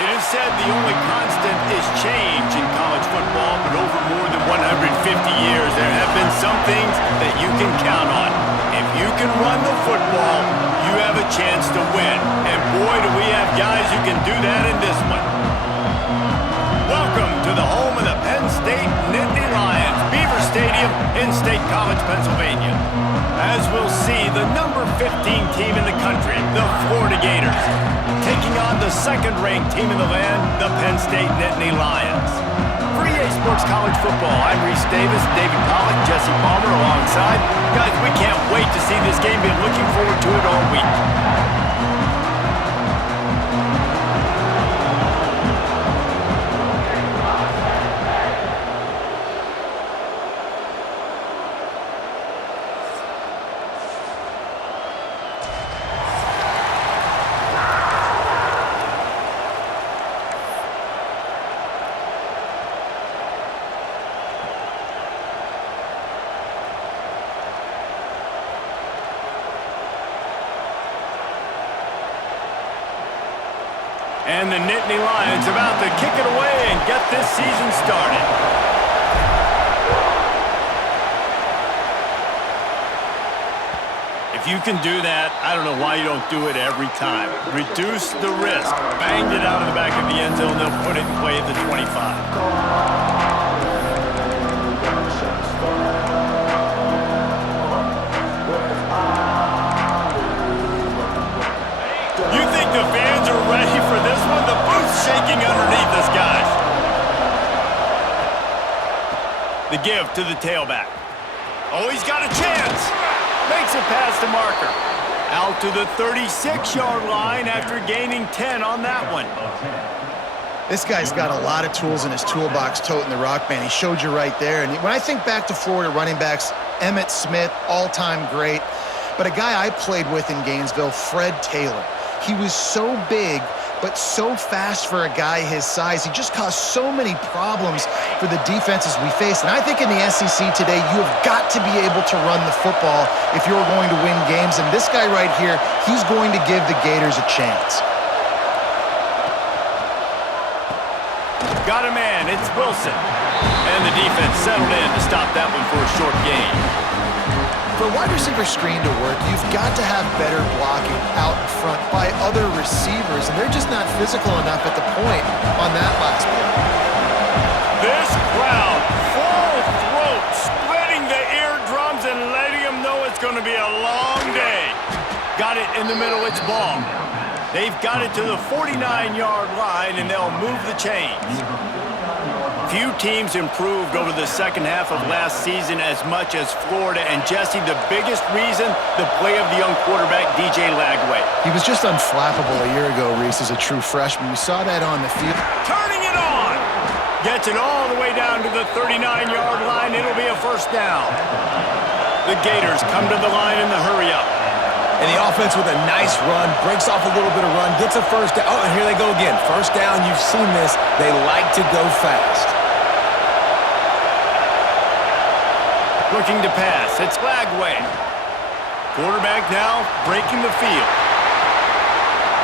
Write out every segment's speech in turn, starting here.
It is said the only constant is change in college football, but over more than 150 years, there have been some things that you can count on. If you can run the football, you have a chance to win. And boy, do we have guys who can do that in this one. Welcome to the home of the Penn State Nittany Lions, Beaver Stadium in State College, Pennsylvania. As we'll see, the number 15 team in the country, the Florida Gators, taking on the second-ranked team in the land, the Penn State Nittany Lions. For EA Sports College Football, I'm Reese Davis, David Pollack, Jesse Palmer alongside. Guys, we can't wait to see this game. Been looking forward to it all week. And the Nittany Lions about to kick it away and get this season started. If you can do that, I don't know why you don't do it every time. Reduce the risk. Banged it out of the back of the end zone. They'll put it in play at the 25. The fans are ready for this one. The booth's shaking underneath us, guys. The give to the tailback. Oh, he's got a chance. Makes it past the marker. Out to the 36-yard line after gaining 10 on that one. This guy's got a lot of tools in his toolbox toting the rock, man. He showed you right there. And when I think back to Florida running backs, Emmitt Smith, all-time great. But a guy I played with in Gainesville, Fred Taylor. He was so big, but so fast for a guy his size. He just caused so many problems for the defenses we faced. And I think in the SEC today, you have got to be able to run the football if you're going to win games. And this guy right here, he's going to give the Gators a chance. Got a man, it's Wilson. And the defense settled in to stop that one for a short gain. For a wide receiver screen to work, you've got to have better blocking out in front by other receivers, and they're just not physical enough at the point on that last play. This crowd, full throat, splitting the eardrums and letting them know it's going to be a long day. Got it in the middle, it's ball. They've got it to the 49-yard line, and they'll move the chains. Few teams improved over the second half of last season as much as Florida. And Jesse, the biggest reason, the play of the young quarterback, DJ Lagway. He was just unflappable a year ago, Reese, as a true freshman. You saw that on the field. Turning it on! Gets it all the way down to the 39-yard line. It'll be a first down. The Gators come to the line in the hurry-up. And the offense with a nice run, breaks off a little bit of run, gets a first down. Oh, and here they go again. First down, you've seen this. They like to go fast. Looking to pass, it's Lagway. Quarterback now breaking the field.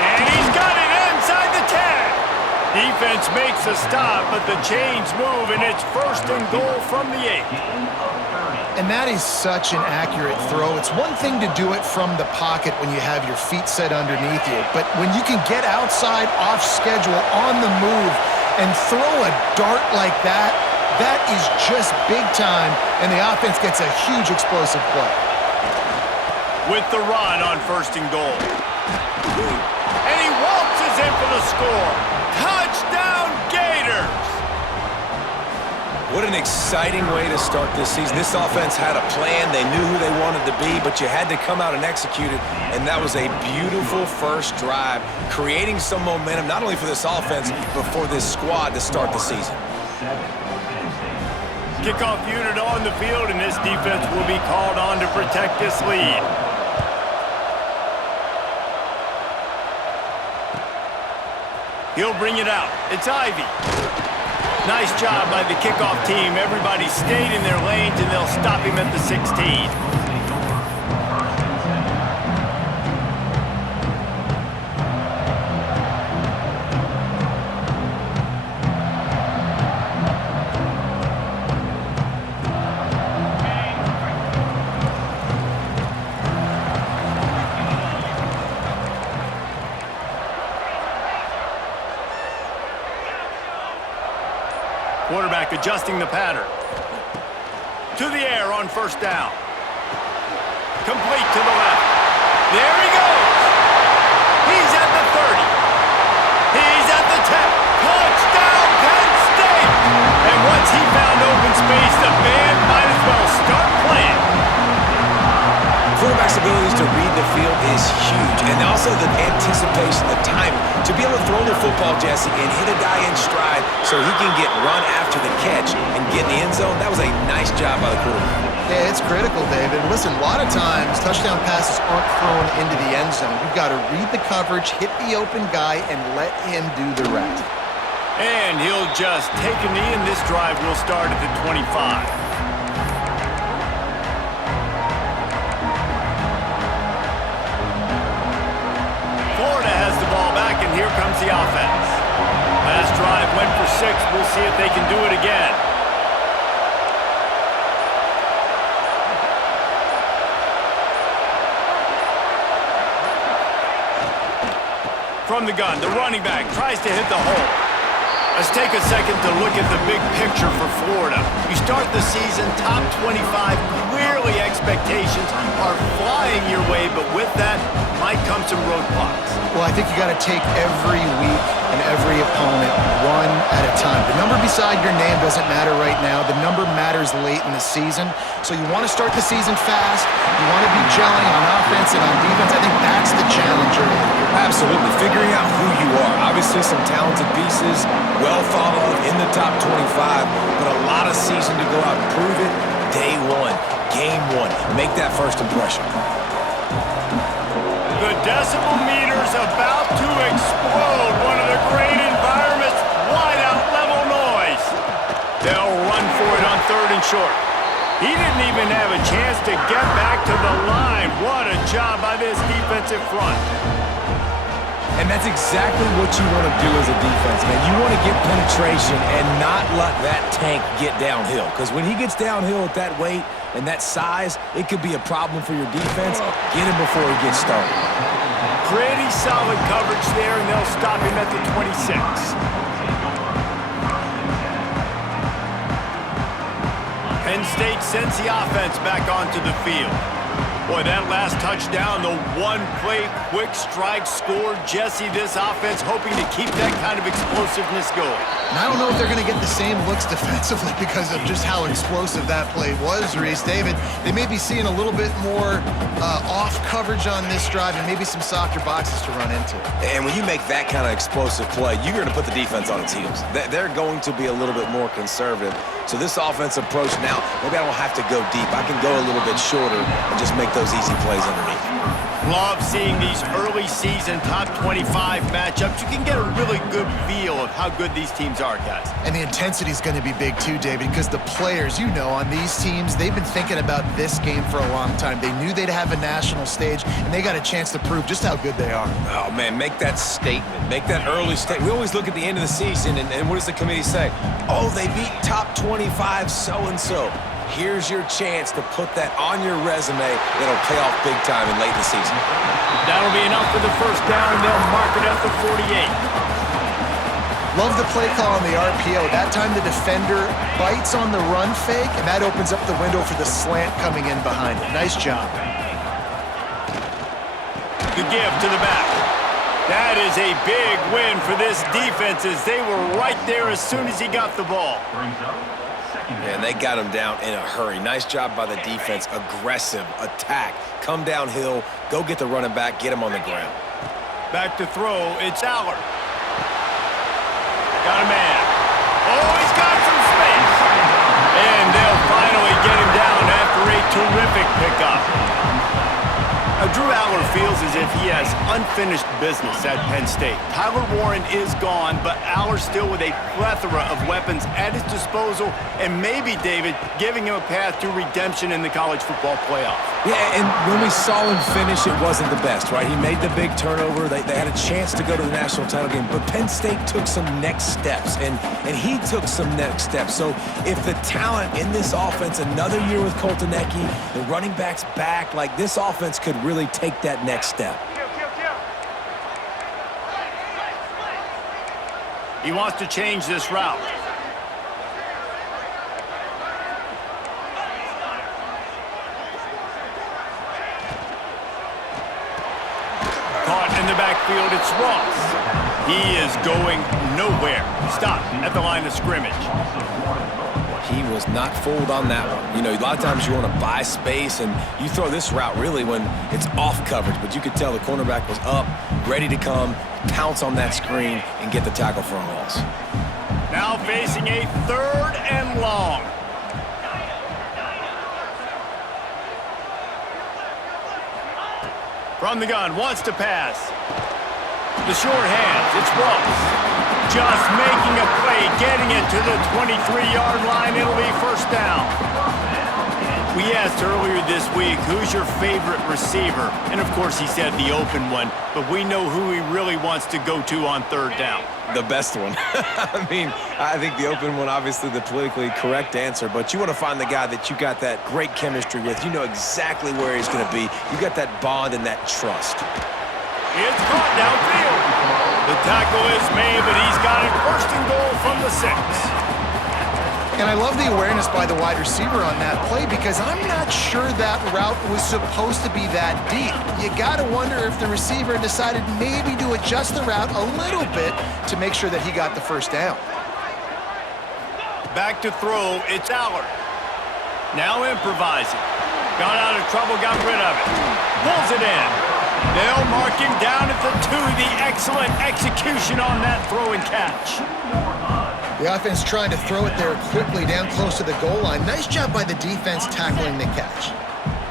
And he's got it inside the 10. Defense makes a stop, but the chains move, and it's first and goal from the 8. And that is such an accurate throw. It's one thing to do it from the pocket when you have your feet set underneath you, but when you can get outside, off schedule, on the move, and throw a dart like that, that is just big time, and the offense gets a huge explosive play. With the run on first and goal. And he waltzes in for the score. Touchdown, Gators! What an exciting way to start this season. This offense had a plan. They knew who they wanted to be, but you had to come out and execute it, and that was a beautiful first drive, creating some momentum, not only for this offense, but for this squad to start the season. Kickoff unit on the field, and this defense will be called on to protect this lead. He'll bring it out. It's Ivy. Nice job by the kickoff team. Everybody stayed in their lanes, and they'll stop him at the 16. Quarterback adjusting the pattern. To the air on first down. Complete to the left. There he goes. He's at the 30. He's at the 10. Touchdown, Penn State! And once he found open space, the band might as well start playing. Quarterback's abilities to read the field is huge, and also the anticipation, the timing. To be able to throw the football, Jesse, and hit a guy in stride so he can get run after the catch and get in the end zone, that was a nice job by the quarterback. Yeah, it's critical, David. Listen, a lot of times touchdown passes aren't thrown into the end zone. You've got to read the coverage, hit the open guy, and let him do the rest. And he'll just take a knee, and this drive will start at the 25. Florida has the ball back, and here comes the offense. Last drive went for 6. We'll see if they can do it again. From the gun, the running back tries to hit the hole. Let's take a second to look at the big picture for Florida. You start the season top 25. Clearly expectations are flying your way, but with that might come some roadblocks. Well, I think you got to take every week and every opponent one at a time. The number beside your name doesn't matter right now. The number matters late in the season. So you want to start the season fast. You want to be gelling on offense and on defense. I think that's the challenge early. Absolutely. Figuring out who you are. Obviously some talented pieces, well thought of in the top 25, but a lot of season to go out and prove it. Day one, game one. Make that first impression. The decibel meter's about to explode. One of the great environments. Wide out level noise. They'll run for it on 3rd and short. He didn't even have a chance to get back to the line. What a job by this defensive front. And that's exactly what you want to do as a defense, man. You want to get penetration and not let that tank get downhill. Because when he gets downhill at that weight and that size, it could be a problem for your defense. Get him before he gets started. Pretty solid coverage there, and they'll stop him at the 26. Penn State sends the offense back onto the field. Boy, that last touchdown, the one-play quick strike score. Jesse, this offense hoping to keep that kind of explosiveness going. And I don't know if they're going to get the same looks defensively because of just how explosive that play was, Reese. David, they may be seeing a little bit more off coverage on this drive and maybe some softer boxes to run into. And when you make that kind of explosive play, you're going to put the defense on its heels. They're going to be a little bit more conservative. So this offense approach now, maybe I don't have to go deep. I can go a little bit shorter and just make those easy plays underneath. Love seeing these early season top 25 matchups. You can get a really good feel of how good these teams are, guys. And the intensity is going to be big too, David, because the players, you know, on these teams, they've been thinking about this game for a long time. They knew they'd have a national stage, and they got a chance to prove just how good they are. Oh, man, make that statement. Make that early statement. We always look at the end of the season, and what does the committee say? Oh, they beat top 25 so-and-so. Here's your chance to put that on your resume that'll pay off big time in late in the season. That'll be enough for the first down, and they'll mark it at the 48. Love the play call on the RPO. That time the defender bites on the run fake, and that opens up the window for the slant coming in behind it. Nice job. The give to the back. That is a big win for this defense as they were right there as soon as he got the ball. And they got him down in a hurry. Nice job by the defense. Aggressive attack. Come downhill. Go get the running back. Get him on the ground. Back to throw. It's Aller. Got a man. Oh, he's got some space. And they'll finally get him down after a terrific pickup. Now, Drew Aller feels as if he has unfinished business at Penn State. Tyler Warren is gone, but Aller still with a plethora of weapons at his disposal and maybe, David, giving him a path to redemption in the college football playoff. Yeah, and when we saw him finish, it wasn't the best, right? He made the big turnover. They had a chance to go to the national title game, but Penn State took some next steps, and he took some next steps. So if the talent in this offense, another year with Colton Ecke, the running backs back, like this offense could really take that next step. He wants to change this route. backfield, it's Ross. He is going nowhere. Stop at the line of scrimmage. He was not fooled on that one. You know, a lot of times you want to buy space, and you throw this route really when it's off coverage, but you could tell the cornerback was up, ready to come, pounce on that screen, and get the tackle for a loss. Now facing a 3rd and long. From the gun, wants to pass. The short hands, it's Ross. Just making a play, getting it to the 23-yard line. It'll be first down. We asked earlier this week, who's your favorite receiver? And, of course, he said the open one, but we know who he really wants to go to on 3rd down. The best one. I mean, I think the open one, obviously the politically correct answer, but you want to find the guy that you got that great chemistry with. You know exactly where he's going to be. You got that bond and that trust. It's caught downfield. The tackle is made, but he's got it 1st and goal from the 6. And I love the awareness by the wide receiver on that play because I'm not sure that route was supposed to be that deep. You got to wonder if the receiver decided maybe to adjust the route a little bit to make sure that he got the 1st down. Back to throw, it's Allard. Now improvising. Got out of trouble, got rid of it. Pulls it in. They'll mark him down at the 2. The excellent execution on that throw and catch. The offense trying to throw it there quickly down close to the goal line. Nice job by the defense tackling the catch.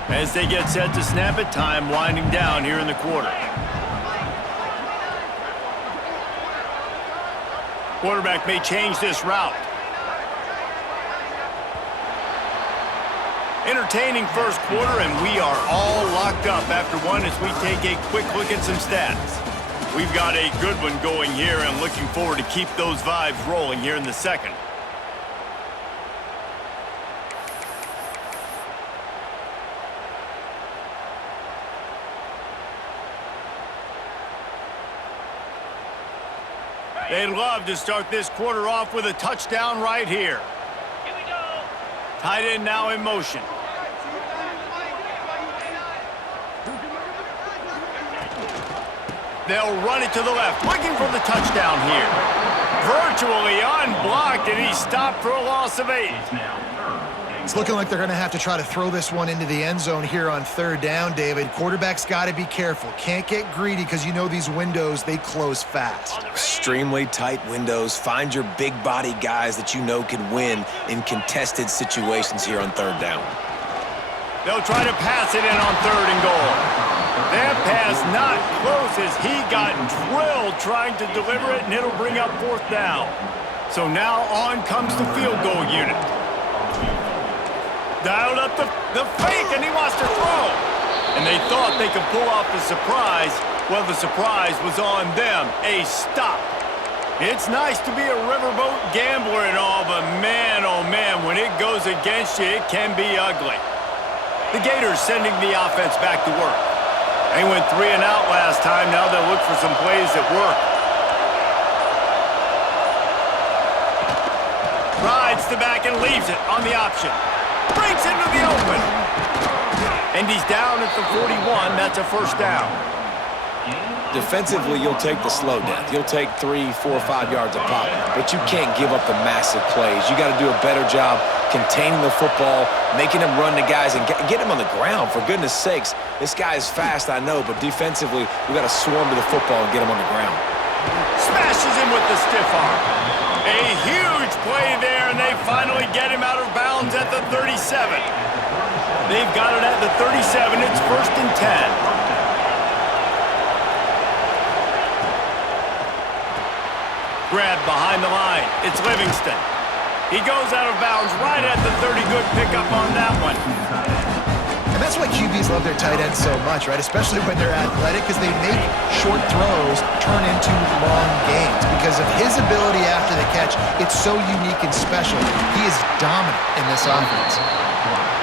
As they get set to snap it, time winding down here in the quarter. Quarterback may change this route. Entertaining first quarter, and we are all locked up after one as we take a quick look at some stats. We've got a good one going here, and looking forward to keep those vibes rolling here in the 2nd. They'd love to start this quarter off with a touchdown right here. Here we go. Tight end now in motion. They'll run it to the left, looking for the touchdown here. Virtually unblocked, and he's stopped for a loss of 8. It's looking like they're going to have to try to throw this one into the end zone here on 3rd down, David. Quarterback's got to be careful. Can't get greedy because you know these windows, they close fast. Extremely tight windows. Find your big body guys that you know can win in contested situations here on 3rd down. They'll try to pass it in on 3rd and goal. That pass not close as he got drilled trying to deliver it, and it'll bring up 4th down. So now on comes the field goal unit. Dialed up the fake, and he wants to throw. And they thought they could pull off the surprise. Well, the surprise was on them. A stop. It's nice to be a riverboat gambler and all, but man, oh man, when it goes against you, it can be ugly. The Gators sending the offense back to work. They went 3 and out last time. Now they'll look for some plays that work. Rides the back and leaves it on the option. Breaks into the open. And he's down at the 41. That's a 1st down. Defensively, you'll take the slow death. You'll take 3, 4, 5 yards a pop, but you can't give up the massive plays. You got to do a better job containing the football, making him run the guys, and get him on the ground, for goodness sakes. This guy is fast, I know, but defensively, we got to swarm to the football and get him on the ground. Smashes him with the stiff arm. A huge play there, and they finally get him out of bounds at the 37. They've got it at the 37. It's 1st and 10. Grab behind the line. It's Livingston. He goes out of bounds right at the 30. Good pickup on that one. And that's why QBs love their tight ends so much, right? Especially when they're athletic, because they make short throws turn into long gains. Because of his ability after the catch, it's so unique and special. He is dominant in this offense.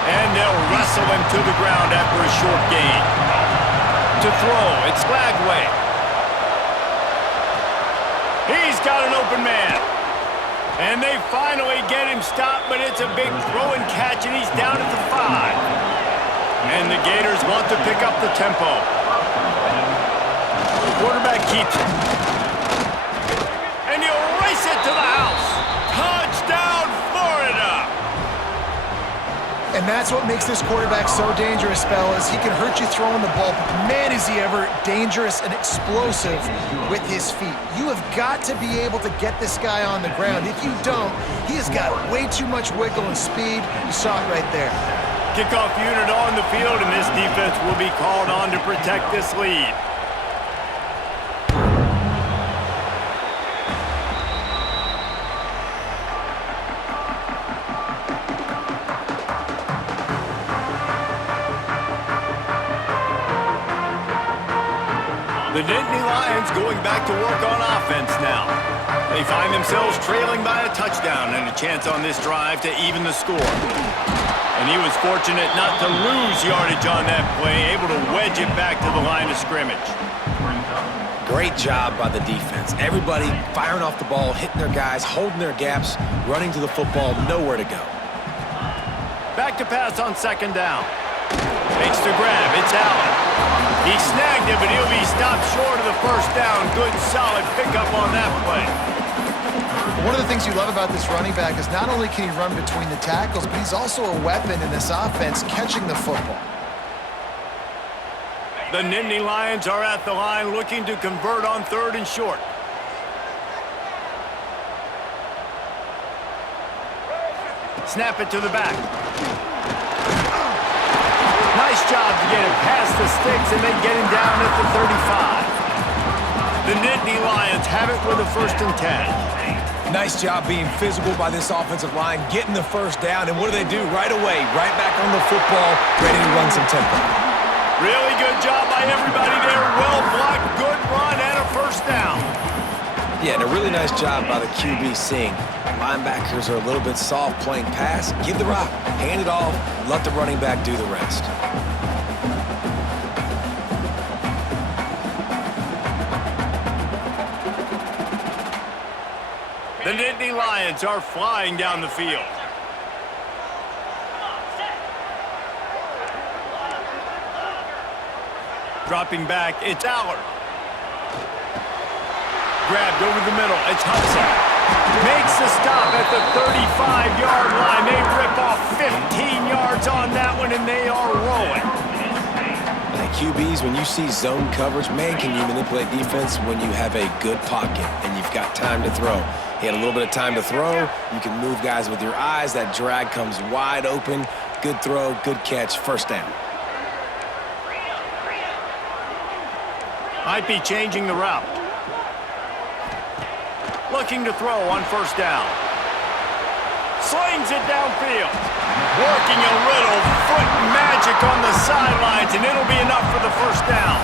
And they'll wrestle him to the ground after a short gain. To throw, it's Lagway. He's got an open man. And they finally get him stopped, but it's a big throw and catch, and he's down at the 5. And the Gators want to pick up the tempo. The quarterback keeps it. And he'll race it to the house. Touchdown, Florida! And that's what makes this quarterback so dangerous, fellas. He can hurt you throwing the ball, but man, is he ever dangerous and explosive with his feet. You have got to be able to get this guy on the ground. If you don't, he has got way too much wiggle and speed. You saw it right there. Kickoff unit on the field, and this defense will be called on to protect this lead. The Nittany Lions going back to work on offense now. They find themselves trailing by a touchdown and a chance on this drive to even the score. And he was fortunate not to lose yardage on that play, able to wedge it back to the line of scrimmage. Great job by the defense. Everybody firing off the ball, hitting their guys, holding their gaps, running to the football, nowhere to go. Back to pass on second down. Makes the grab. It's Allen. He snagged it, but he'll be stopped short of the first down. Good, solid pickup on that play. One of the things you love about this running back is not only can he run between the tackles, but he's also a weapon in this offense catching the football. The Nittany Lions are at the line looking to convert on third and short. Snap it to the back. Nice job to get it past the sticks and then get him down at the 35. The Nittany Lions have it with a 1st and 10. Nice job being physical by this offensive line, getting the first down, and what do? Right away, right back on the football, ready to run some tempo. Really good job by everybody there. Well blocked, good run, and a 1st down. Yeah, and a really nice job by the QB seeing linebackers are a little bit soft playing pass. Give the rock, hand it off, let the running back do the rest. The Nittany Lions are flying down the field. Dropping back, it's Aller. Grabbed over the middle, it's Hudson. Makes the stop at the 35-yard line. They rip off 15 yards on that one, and they are rolling. And QBs, when you see zone coverage, man, can you manipulate defense when you have a good pocket and you've got time to throw. He had a little bit of time to throw. You can move guys with your eyes. That drag comes wide open. Good throw, good catch, 1st down. Might be changing the route. Looking to throw on 1st down. Slings it downfield. Working a little foot magic on the sidelines, and it'll be enough for the 1st down.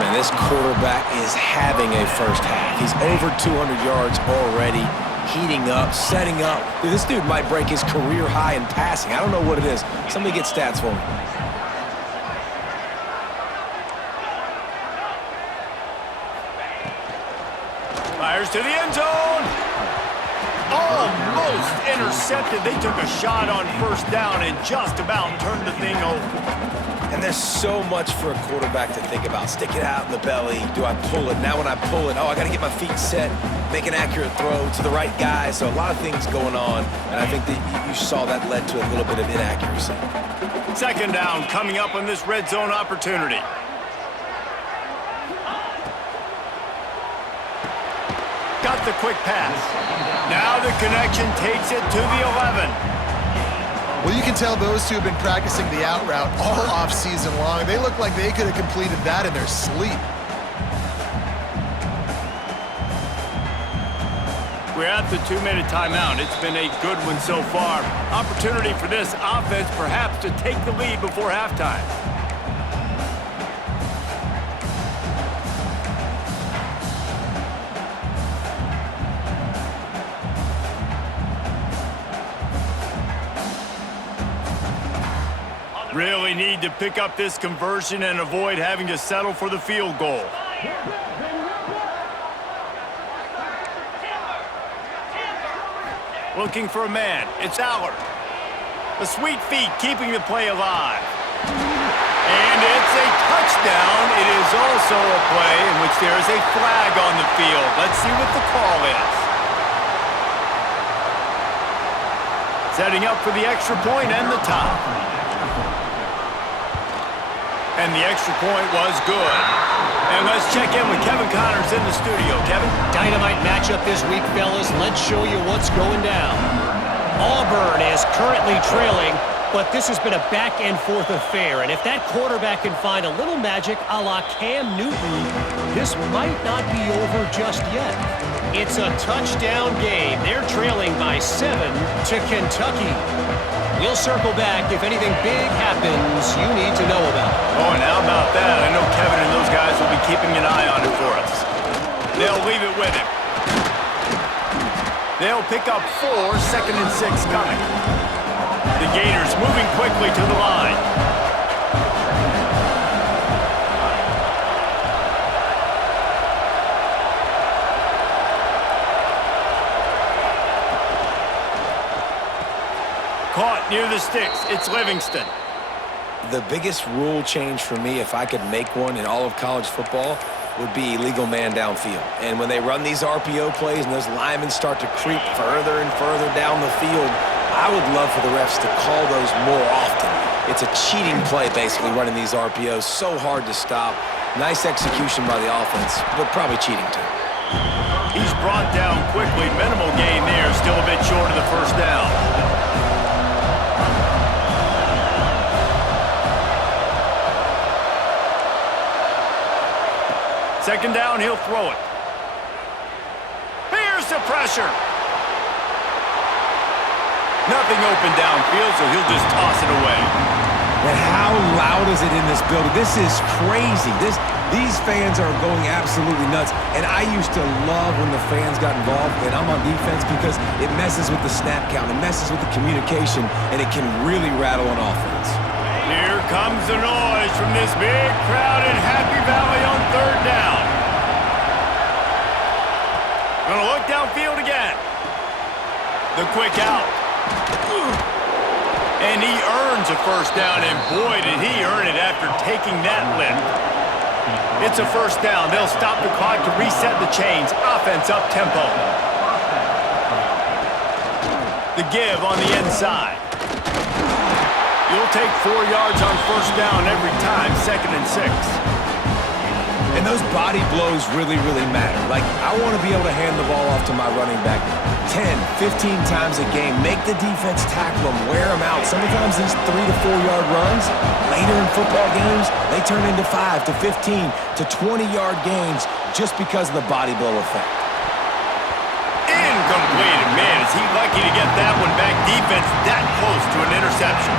Man, this quarterback is having a first half. He's over 200 yards already, heating up, setting up. Dude, this dude might break his career high in passing. I don't know what it is. Somebody get stats for me. Fires to the end zone. Almost intercepted. They took a shot on 1st down and just about turned the thing over. And there's so much for a quarterback to think about. Stick it out in the belly. Do I pull it? Now when I pull it, I got to get my feet set, make an accurate throw to the right guy. So a lot of things going on, and I think that you saw that led to a little bit of inaccuracy. 2nd down coming up on this red zone opportunity. Got the quick pass. Now the connection takes it to the 11. Well, you can tell those two have been practicing the out route all off-season long. They look like they could have completed that in their sleep. We're at the 2-minute timeout. It's been a good one so far. Opportunity for this offense perhaps to take the lead before halftime. Really need to pick up this conversion and avoid having to settle for the field goal. Looking for a man. It's Aller. The sweet feet keeping the play alive. And it's a touchdown. It is also a play in which there is a flag on the field. Let's see what the call is. Setting up for the extra point and the tie. And the extra point was good. And let's check in with Kevin Connors in the studio. Kevin? Dynamite matchup this week, fellas. Let's show you what's going down. Auburn is currently trailing, but this has been a back-and-forth affair. And if that quarterback can find a little magic a la Cam Newton, this might not be over just yet. It's a touchdown game. They're trailing by 7 to Kentucky. We'll circle back if anything big happens you need to know about. Oh, and how about that? I know Kevin and those guys will be keeping an eye on it for us. They'll leave it with him. They'll pick up 4, 2nd and 6 coming. The Gators moving quickly to the line. Caught near the sticks. It's Livingston. The biggest rule change for me, if I could make one in all of college football, would be illegal man downfield. And when they run these RPO plays and those linemen start to creep further and further down the field, I would love for the refs to call those more often. It's a cheating play, basically, running these RPOs. So hard to stop. Nice execution by the offense, but probably cheating too. He's brought down quickly. Minimal gain there. Still a bit short of the first down. Second down, he'll throw it. Here's the pressure. Nothing open downfield, so he'll just toss it away. And how loud is it in this building? This is crazy. These fans are going absolutely nuts. And I used to love when the fans got involved, and I'm on defense, because it messes with the snap count, it messes with the communication, and it can really rattle an offense. Here comes the noise from this big crowd in Happy Valley on third down. Gonna look downfield again. The quick out. And he earns a first down, and boy, did he earn it after taking that lift. It's a first down. They'll stop the clock to reset the chains. Offense up tempo. The give on the inside. You'll take 4 yards on first down every time, 2nd and 6. And those body blows really, really matter. Like, I want to be able to hand the ball off to my running back 10, 15 times a game. Make the defense tackle them, wear them out. Sometimes these 3 to 4 yard runs, later in football games, they turn into 5 to 15 to 20 yard gains just because of the body blow effect. Incomplete. Man, is he lucky to get that one back. Defense that close to an interception.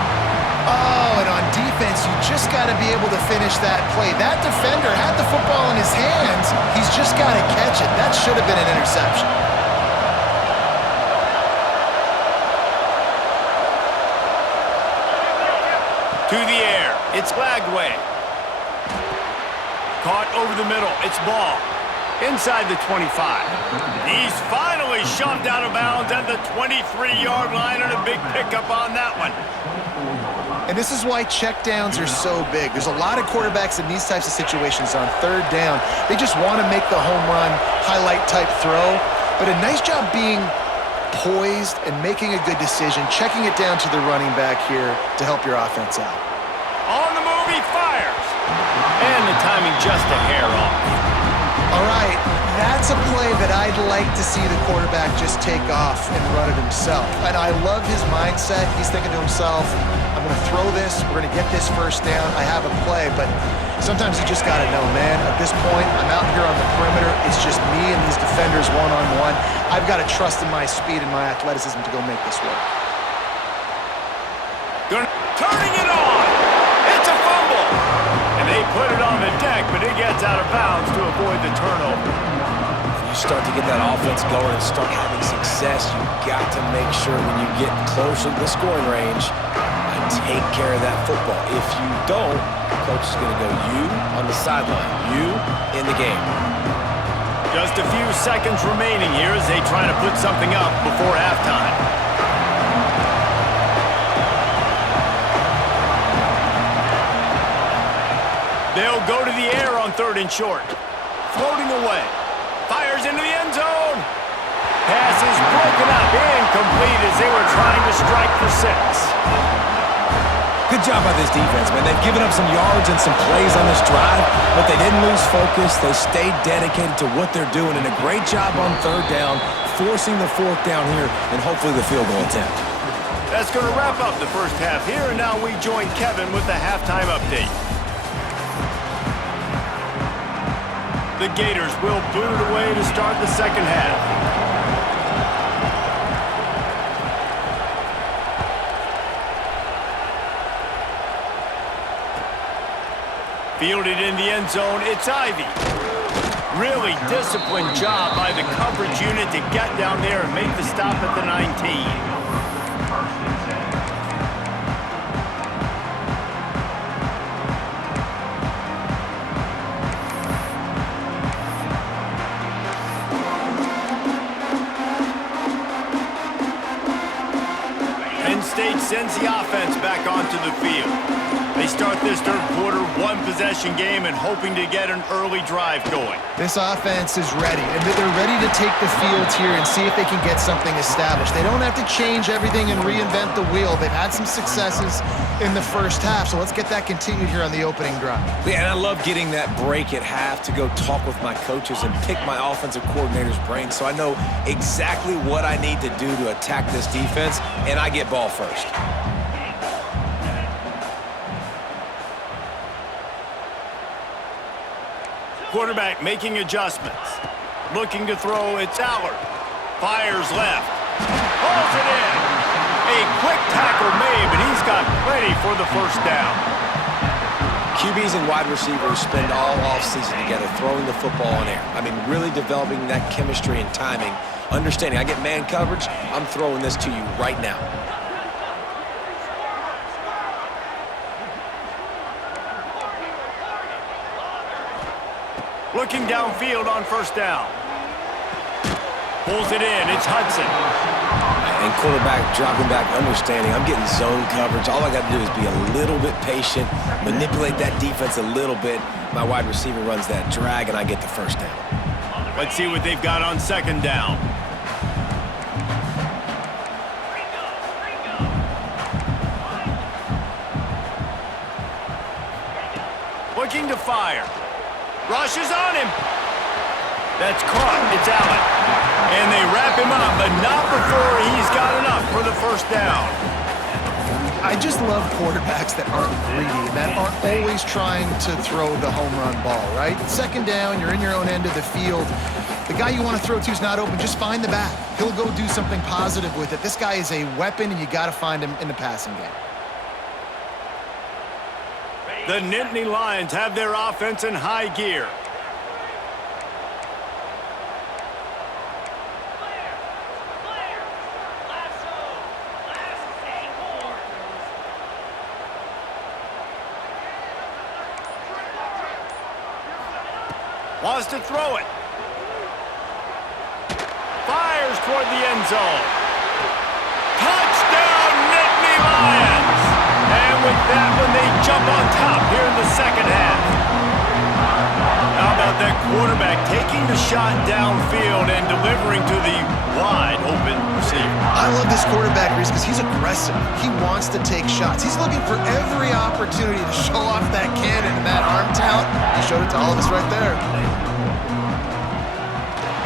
Oh, and on defense, you just got to be able to finish that play. That defender had the football in his hands. He's just got to catch it. That should have been an interception. To the air. It's Lagway. Caught over the middle. It's Ball. Inside the 25. He's finally shoved out of bounds at the 23-yard line, and a big pickup on that one. And this is why checkdowns are so big. There's a lot of quarterbacks in these types of situations on third down. They just want to make the home run, highlight-type throw. But a nice job being poised and making a good decision, checking it down to the running back here to help your offense out. On the move, he fires. And the timing just a hair off. All right, that's a play that I'd like to see the quarterback just take off and run it himself. And I love his mindset. He's thinking to himself, I'm going to throw this, we're going to get this first down, I have a play. But sometimes you just got to know, man, at this point, I'm out here on the perimeter. It's just me and these defenders one-on-one. I've got to trust in my speed and my athleticism to go make this work. Turning it on. It's a fumble. And they put it on the deck, but it gets out of bounds to avoid the turnover. You start to get that offense going and start having success, you got to make sure when you get closer to the scoring range, take care of that football. If you don't, coach is going to go you on the sideline, you in the game. Just a few seconds remaining here as they try to put something up before halftime. go to the air on 3rd and short. Floating away. Fires into the end zone. Pass is broken up. Incomplete as they were trying to strike for 6. Good job by this defense, man. They've given up some yards and some plays on this drive, but they didn't lose focus. They stayed dedicated to what they're doing, and a great job on 3rd down, forcing the 4th down here, and hopefully the field goal attempt. That's going to wrap up the first half here, and now we join Kevin with the halftime update. The Gators will boot it away to start the second half. Fielded in the end zone, it's Ivy. Really disciplined job by the coverage unit to get down there and make the stop at the 19. Penn State sends the offense back onto the field. They start this third quarter one-possession game and hoping to get an early drive going. This offense is ready, and they're ready to take the field here and see if they can get something established. They don't have to change everything and reinvent the wheel. They've had some successes in the first half, so let's get that continued here on the opening drive. Yeah, and I love getting that break at half to go talk with my coaches and pick my offensive coordinator's brain so I know exactly what I need to do to attack this defense, and I get ball first. Quarterback making adjustments. Looking to throw, it's Allard. Fires left. Pulls it in. A quick tackle made, but he's got plenty for the first down. QBs and wide receivers spend all offseason together throwing the football in air. I mean, really developing that chemistry and timing. Understanding I get man coverage, I'm throwing this to you right now. Looking downfield on first down. Pulls it in. It's Hudson. And quarterback dropping back, understanding I'm getting zone coverage. All I got to do is be a little bit patient, manipulate that defense a little bit. My wide receiver runs that drag, and I get the first down. Let's see what they've got on second down. Looking to fire. Rushes on him. That's caught. It's Allen. And they wrap him up, but not before he's got enough for the first down. I just love quarterbacks that aren't greedy, that aren't always trying to throw the home run ball, right? Second down, you're in your own end of the field. The guy you want to throw to is not open. Just find the back. He'll go do something positive with it. This guy is a weapon, and you got to find him in the passing game. The Nittany Lions have their offense in high gear. Wants to throw it. Fires toward the end zone. Touchdown, Nittany Lions! And with that one, they jump on top here in the second half. How about that quarterback taking the shot downfield and delivering to the wide-open receiver? I love this quarterback, Reese, because he's aggressive. He wants to take shots. He's looking for every opportunity to show off that cannon and that arm talent. He showed it to all of us right there.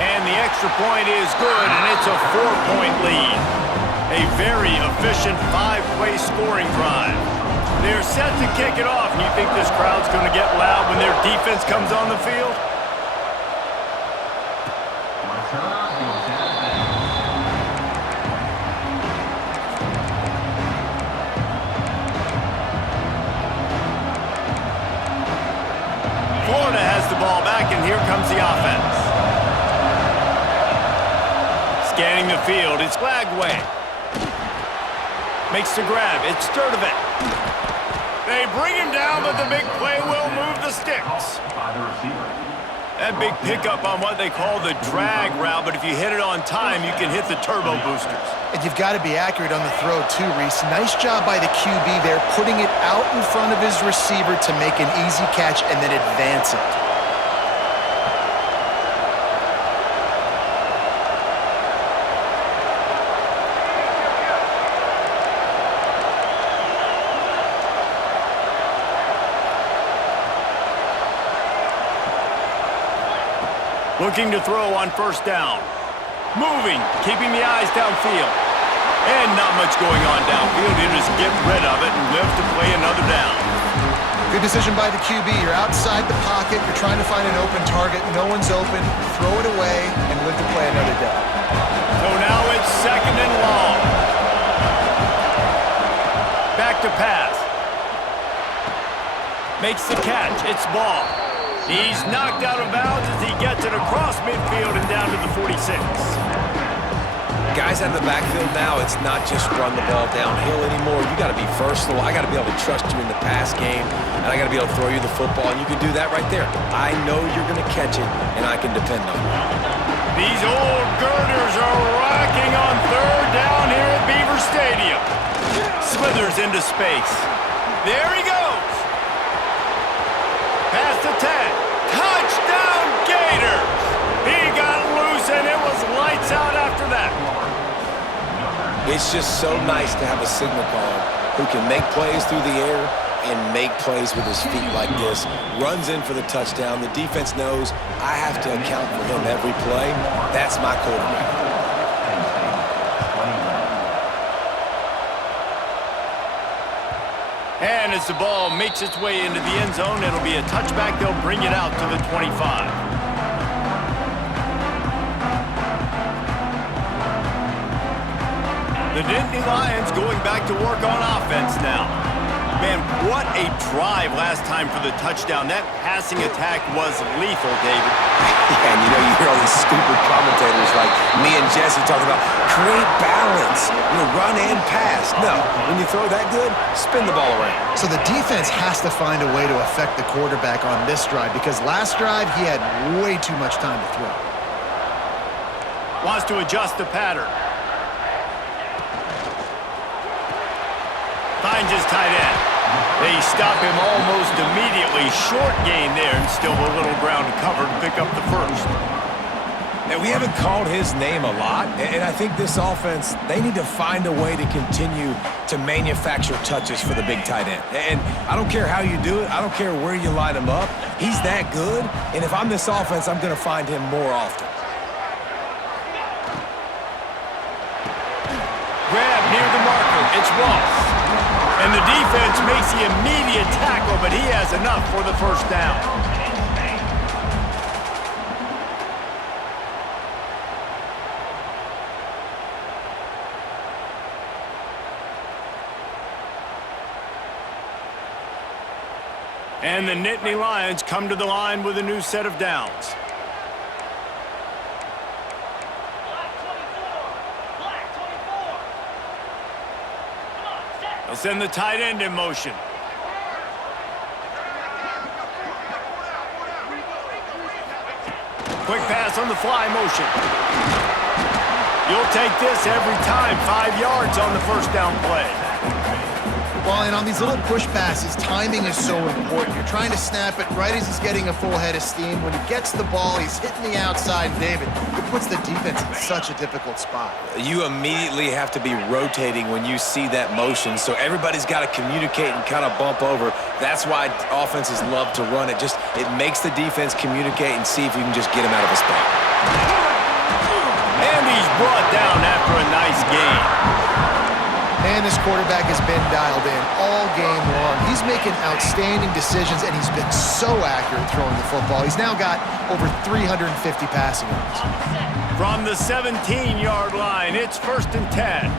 And the extra point is good, and it's a 4-point lead. A very efficient 5-play scoring drive. They're set to kick it off, and you think this crowd's going to get loud when their defense comes on the field? Florida has the ball back, and here comes the offense. Scanning the field, it's Flagway. Makes the grab, it's Sturdivant. They bring him down, but the big play will move the sticks. That big pickup on what they call the drag route, but if you hit it on time, you can hit the turbo boosters. And you've got to be accurate on the throw too, Reese. Nice job by the QB there, putting it out in front of his receiver to make an easy catch and then advance it. Looking to throw on first down. Moving, keeping the eyes downfield. And not much going on downfield. You just get rid of it and live to play another down. Good decision by the QB. You're outside the pocket. You're trying to find an open target. No one's open. Throw it away and live to play another down. So now it's second and long. Back to pass. Makes the catch. It's ball. He's knocked out of bounds as he gets it across midfield and down to the 46. Guys out of the backfield now, it's not just run the ball downhill anymore. You got to be versatile. I got to be able to trust you in the pass game, and I got to be able to throw you the football, and you can do that right there. I know you're going to catch it, and I can depend on you. These old girders are rocking on third down here at Beaver Stadium. Slithers into space. There he goes. Past the 10. Touchdown, Gators! He got loose, and it was lights out after that. It's just so nice to have a signal caller who can make plays through the air and make plays with his feet like this. Runs in for the touchdown. The defense knows I have to account for him every play. That's my quarterback. And as the ball makes its way into the end zone, it'll be a touchback. They'll bring it out to the 25. The Nittany Lions going back to work on offense now. Man, what a drive last time for the touchdown. That passing attack was lethal, David. Yeah, and you hear all these stupid commentators like me and Jesse talking about create balance, run and pass. No, when you throw that good, spin the ball around. So the defense has to find a way to affect the quarterback on this drive because last drive he had way too much time to throw. Wants to adjust the pattern. Finds his tight end. They stop him almost immediately. Short gain there and still a little ground to cover to pick up the first. And we haven't called his name a lot, and I think this offense, they need to find a way to continue to manufacture touches for the big tight end. And I don't care how you do it. I don't care where you line him up. He's that good, and if I'm this offense, I'm going to find him more often. Grab near the marker. It's Ross. And the defense makes the immediate tackle, but he has enough for the first down. And the Nittany Lions come to the line with a new set of downs. They'll send the tight end in motion. Quick pass on the fly motion. You'll take this every time. 5 yards on the first down play. Well, and on these little push passes, timing is so important. You're trying to snap it right as he's getting a full head of steam. When he gets the ball, he's hitting the outside. David, it puts the defense in such a difficult spot. You immediately have to be rotating when you see that motion, so everybody's got to communicate and kind of bump over. That's why offenses love to run it. It makes the defense communicate and see if you can just get him out of a spot. And he's brought down after a nice gain. And this quarterback has been dialed in all game long. He's making outstanding decisions, and he's been so accurate throwing the football. He's now got over 350 passing yards. From the 17-yard line, it's 1st and 10.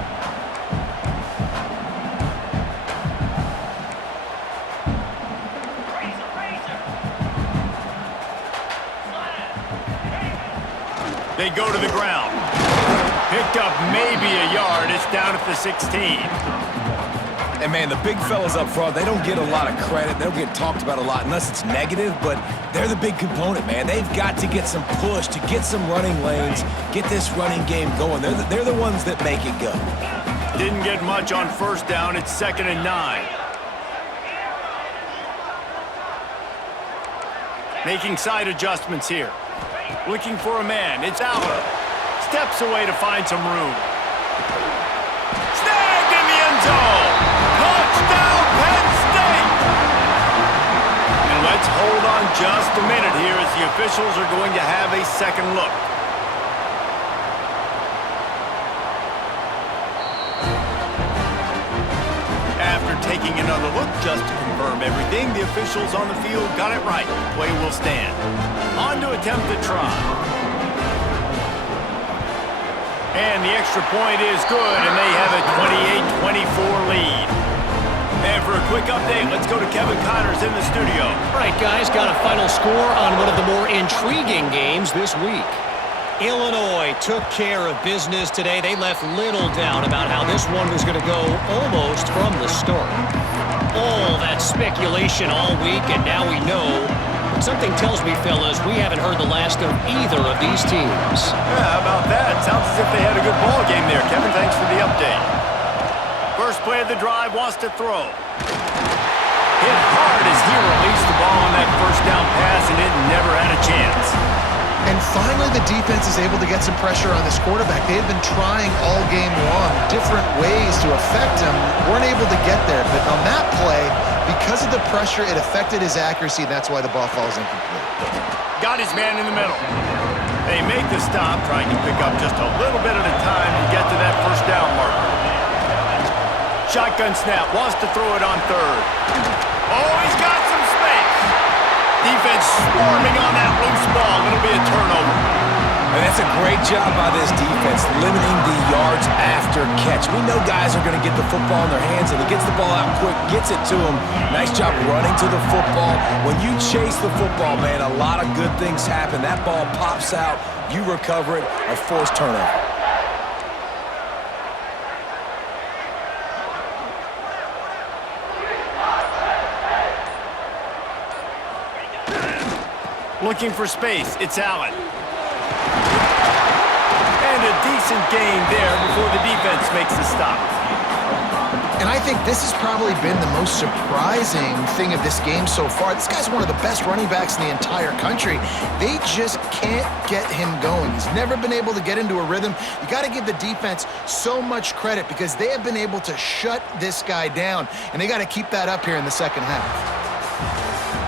They go to the ground. Picked up maybe a yard. It's down at the 16. And, man, the big fellas up front, they don't get a lot of credit. They don't get talked about a lot unless it's negative, but they're the big component, man. They've got to get some push, to get some running lanes, get this running game going. They're the ones that make it go. Didn't get much on first down. It's 2nd and 9. Making side adjustments here. Looking for a man. It's Allen. Steps away to find some room. Snagged in the end zone. Touchdown, Penn State. And let's hold on just a minute here as the officials are going to have a second look. After taking another look just to confirm everything, the officials on the field got it right. Play will stand. On to attempt the try. And the extra point is good, and they have a 28-24 lead. And for a quick update, let's go to Kevin Connors in the studio. All right, guys, got a final score on one of the more intriguing games this week. Illinois took care of business today. They left little doubt about how this one was going to go almost from the start. All that speculation all week, and now we know. But something tells me, fellas, we haven't heard the last of either of these teams. Yeah, how about that? Sounds as if they had a good ball game there. Kevin, thanks for the update. First play of the drive, wants to throw. Hit hard as he released the ball on that first down pass, and it never had a chance. And finally, the defense is able to get some pressure on this quarterback. They had been trying all game long, different ways to affect him. Weren't able to get there. But on that play, because of the pressure, it affected his accuracy, and that's why the ball falls incomplete. Got his man in the middle. They make the stop, trying to pick up just a little bit at a time to get to that first down marker. Shotgun snap, wants to throw it on third. Oh, he's got some space. Defense swarming on that loose ball. It'll be a turnover. And that's a great job by this defense, limiting the yards after catch. We know guys are going to get the football in their hands, and he gets the ball out quick, gets it to him. Nice job running to the football. When you chase the football, man, a lot of good things happen. That ball pops out, you recover it, a forced turnover. Looking for space, it's Allen. And a decent gain there before the defense makes the stop. And I think this has probably been the most surprising thing of this game so far. This guy's one of the best running backs in the entire country. They just can't get him going. He's never been able to get into a rhythm. You got to give the defense so much credit because they have been able to shut this guy down, and they got to keep that up here in the second half.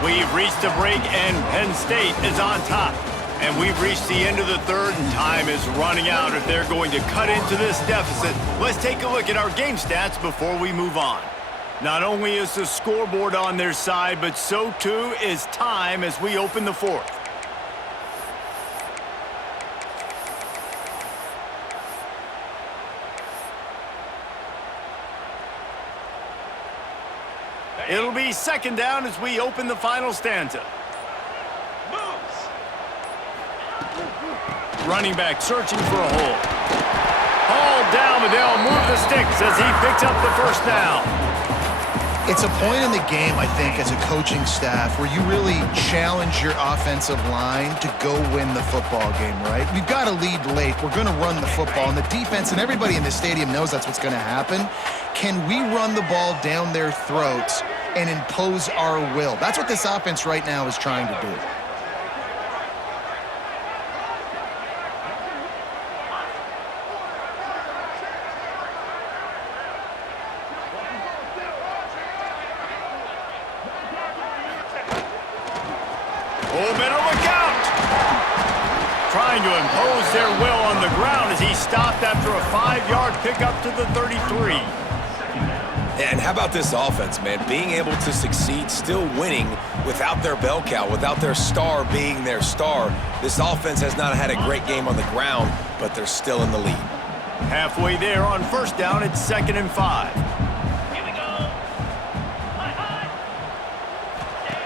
We've reached a break, and Penn State is on top. And we've reached the end of the third, and time is running out if they're going to cut into this deficit. Let's take a look at our game stats before we move on. Not only is the scoreboard on their side, but so too is time as we open the fourth. It'll be second down as we open the final stanza. Running back searching for a hole. Hauled down, but they'll move the sticks as he picks up the first down. It's a point in the game, I think, as a coaching staff where you really challenge your offensive line to go win the football game, right? We've got to lead late. We're going to run the football, and the defense and everybody in the stadium knows that's what's going to happen. Can we run the ball down their throats and impose our will? That's what this offense right now is trying to do. Oh, better look out! Trying to impose their will on the ground as he stopped after a 5-yard pickup to the 33. And how about this offense, man? Being able to succeed, still winning without their bell cow, without their star being their star. This offense has not had a great game on the ground, but they're still in the lead. Halfway there on first down, it's 2nd and 5. Here we go.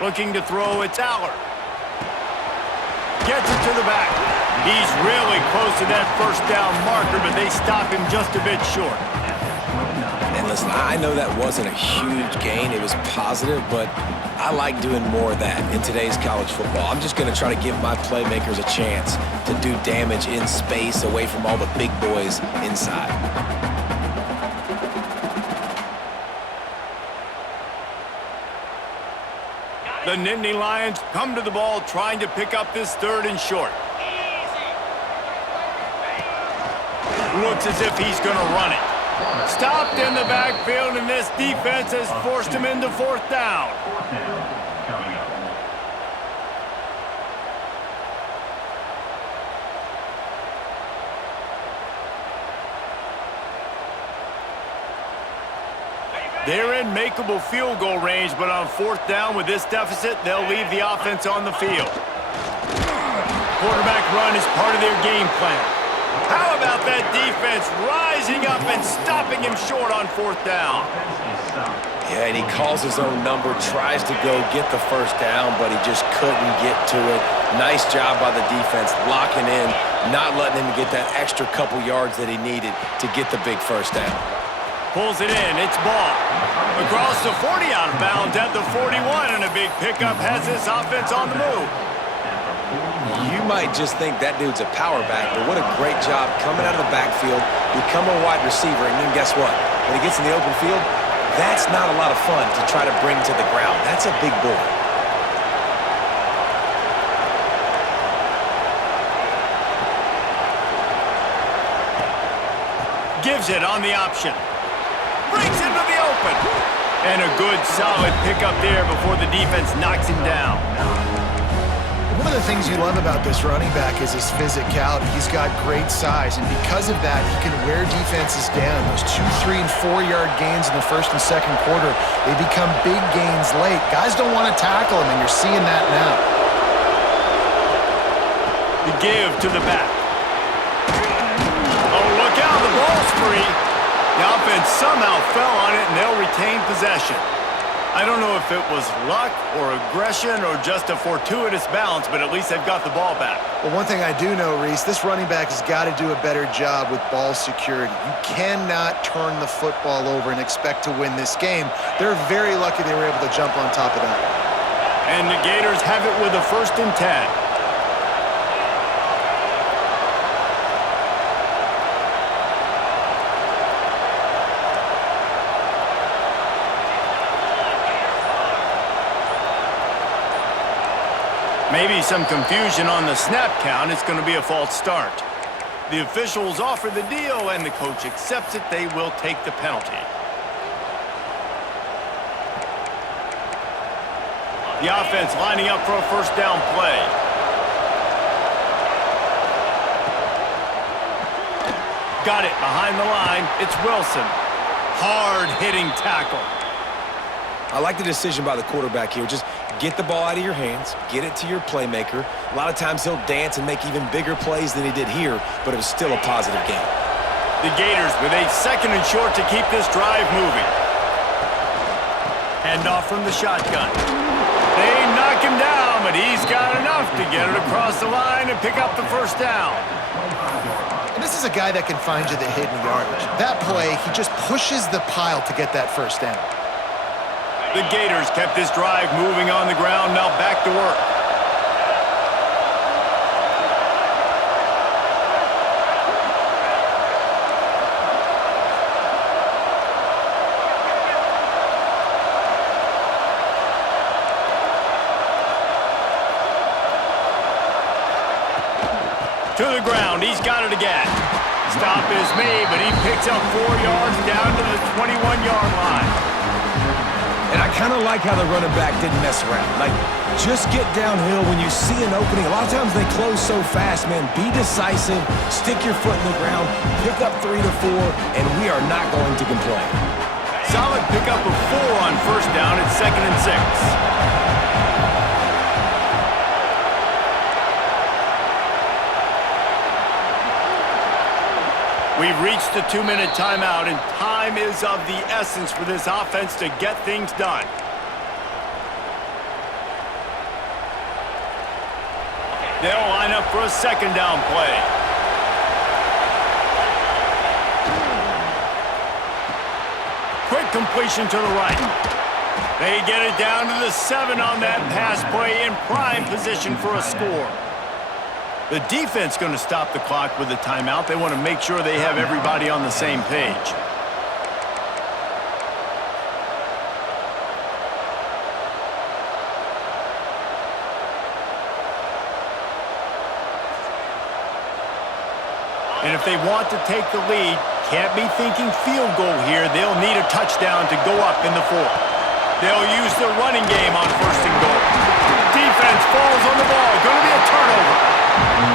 Looking to throw, it's Aller. Gets it to the back. He's really close to that first down marker, but they stop him just a bit short. And listen, I know that wasn't a huge gain. It was positive, but I like doing more of that in today's college football. I'm just going to try to give my playmakers a chance to do damage in space away from all the big boys inside. The Nittany Lions come to the ball trying to pick up this 3rd and short. Looks as if he's going to run it. Stopped in the backfield, and this defense has forced him into 4th down. They're in makeable field goal range, but on 4th down with this deficit, they'll leave the offense on the field. Quarterback run is part of their game plan. How about that defense rising up and stopping him short on 4th down? Yeah, and he calls his own number, tries to go get the 1st down, but he just couldn't get to it. Nice job by the defense, locking in, not letting him get that extra couple yards that he needed to get the big 1st down. Pulls it in, it's ball. Across the 40 out of bounds at the 41, and a big pickup has this offense on the move. You might just think that dude's a power back, but what a great job coming out of the backfield, become a wide receiver, and then guess what? When he gets in the open field, that's not a lot of fun to try to bring to the ground. That's a big boy. Gives it on the option. Brings into the open. And a good, solid pickup there before the defense knocks him down. One of the things you love about this running back is his physicality. He's got great size, and because of that, he can wear defenses down. Those 2-, 3-, and 4-yard gains in the 1st and 2nd quarter, they become big gains late. Guys don't want to tackle him, and you're seeing that now. The give to the back. Oh, look out, the ball's free. The offense somehow fell on it, and they'll retain possession. I don't know if it was luck or aggression or just a fortuitous bounce, but at least they've got the ball back. Well, one thing I do know, Reese, this running back has got to do a better job with ball security. You cannot turn the football over and expect to win this game. They're very lucky they were able to jump on top of that. And the Gators have it with a 1st and 10. Maybe some confusion on the snap count. It's going to be a false start. The officials offer the deal, and the coach accepts it. They will take the penalty. The offense lining up for a 1st down play. Got it behind the line. It's Wilson. Hard-hitting tackle. I like the decision by the quarterback here. Just get the ball out of your hands, get it to your playmaker. A lot of times he'll dance and make even bigger plays than he did here, but it was still a positive game. The Gators with a 2nd and short to keep this drive moving. Hand off from the shotgun. They knock him down, but he's got enough to get it across the line and pick up the 1st down. And this is a guy that can find you the hidden yardage. That play, he just pushes the pile to get that 1st down. The Gators kept this drive moving on the ground, now back to work. To the ground, he's got it again. Stop is made, but he picks up 4 yards down to the 21-yard line. And I kind of like how the running back didn't mess around. Like, just get downhill when you see an opening. A lot of times they close so fast, man. Be decisive, stick your foot in the ground, pick up 3 to 4, and we are not going to complain. Solid pickup of 4 on 1st down at 2nd and 6. We've reached the 2-minute timeout, and time is of the essence for this offense to get things done. They'll line up for a 2nd down play. Quick completion to the right. They get it down to the 7 on that pass play in prime position for a score. The defense going to stop the clock with a timeout. They want to make sure they have everybody on the same page. And if they want to take the lead, can't be thinking field goal here. They'll need a touchdown to go up in the 4th. They'll use the running game on 1st and goal. Defense falls on the ball. Going to be a turnover.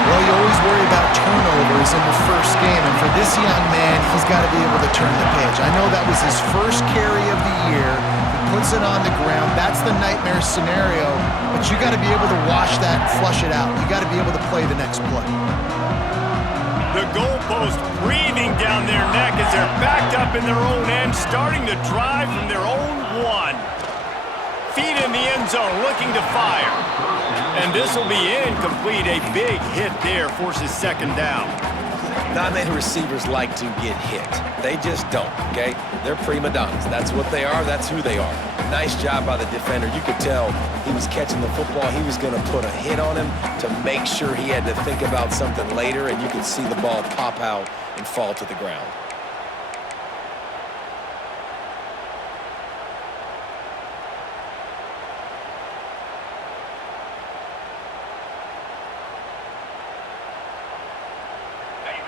Well, you always worry about turnovers in the first game, and for this young man, he's got to be able to turn the page. I know that was his first carry of the year. He puts it on the ground. That's the nightmare scenario, but you got to be able to wash that and flush it out. You got to be able to play the next play. The goalpost breathing down their neck as they're backed up in their own end, starting to drive from their own 1. Feet in the end zone, looking to fire. And this will be incomplete. A big hit there forces 2nd down. Not many receivers like to get hit. They just don't, okay? They're prima donnas. That's what they are. That's who they are. Nice job by the defender. You could tell he was catching the football. He was going to put a hit on him to make sure he had to think about something later, and you could see the ball pop out and fall to the ground.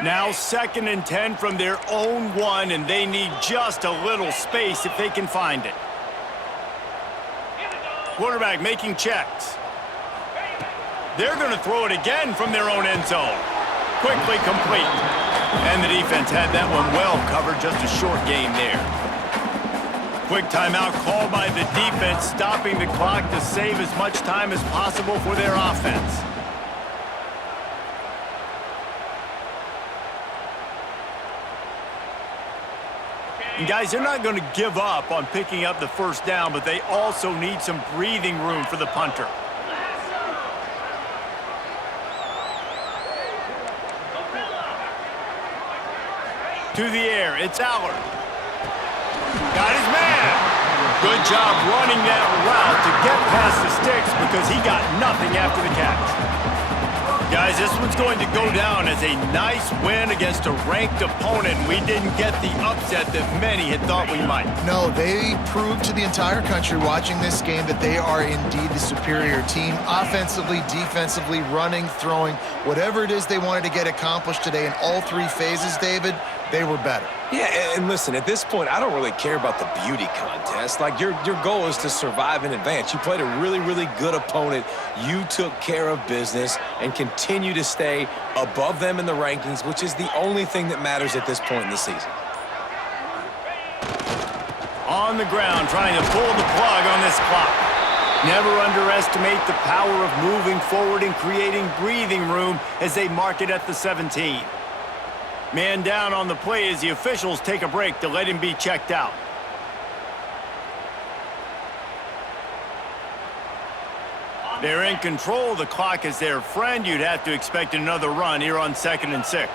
Now 2nd and 10 from their own 1, and they need just a little space if they can find it. Quarterback making checks. They're going to throw it again from their own end zone. Quickly complete. And the defense had that one well covered, just a short game there. Quick timeout called by the defense, stopping the clock to save as much time as possible for their offense. And guys, they're not going to give up on picking up the 1st down, but they also need some breathing room for the punter. To the air, it's Allard. Got his man. Good job running that route to get past the sticks because he got nothing after the catch. Guys, this one's going to go down as a nice win against a ranked opponent. We didn't get the upset that many had thought we might. No, they proved to the entire country watching this game that they are indeed the superior team. Offensively, defensively, running, throwing, whatever it is they wanted to get accomplished today in all 3 phases, David, they were better. Yeah, and listen, at this point, I don't really care about the beauty contest. Like, your goal is to survive and advance. You played a really, really good opponent. You took care of business and continue to stay above them in the rankings, which is the only thing that matters at this point in the season. On the ground, trying to pull the plug on this clock. Never underestimate the power of moving forward and creating breathing room as they mark it at the 17. Man down on the play as the officials take a break to let him be checked out. They're in control. The clock is their friend. You'd have to expect another run here on 2nd and 6.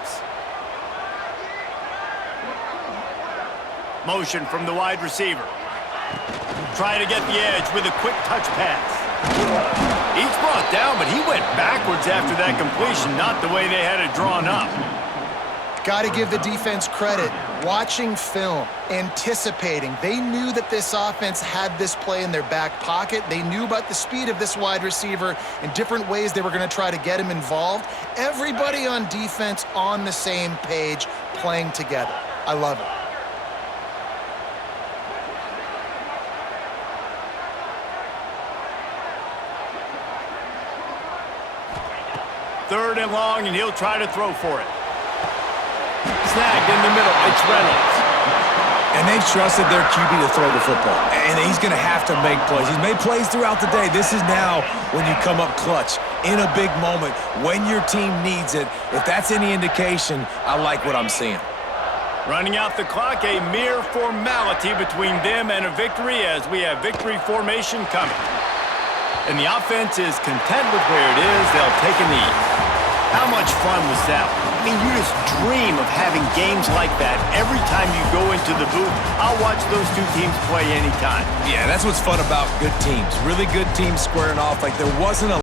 Motion from the wide receiver. Try to get the edge with a quick touch pass. He's brought down, but he went backwards after that completion, not the way they had it drawn up. Got to give the defense credit. Watching film, anticipating. They knew that this offense had this play in their back pocket. They knew about the speed of this wide receiver and different ways they were going to try to get him involved. Everybody on defense on the same page, playing together. I love it. Third and long, and he'll try to throw for it. Snagged in the middle. It's Reynolds. And they've trusted their QB to throw the football. And he's going to have to make plays. He's made plays throughout the day. This is now when you come up clutch in a big moment when your team needs it. If that's any indication, I like what I'm seeing. Running out the clock, a mere formality between them and a victory as we have victory formation coming. And the offense is content with where it is. They'll take a knee. How much fun was that? I mean, you just dream of having games like that every time you go into the booth. I'll watch those two teams play anytime. Yeah, that's what's fun about good teams. Really good teams squaring off. Like, there wasn't a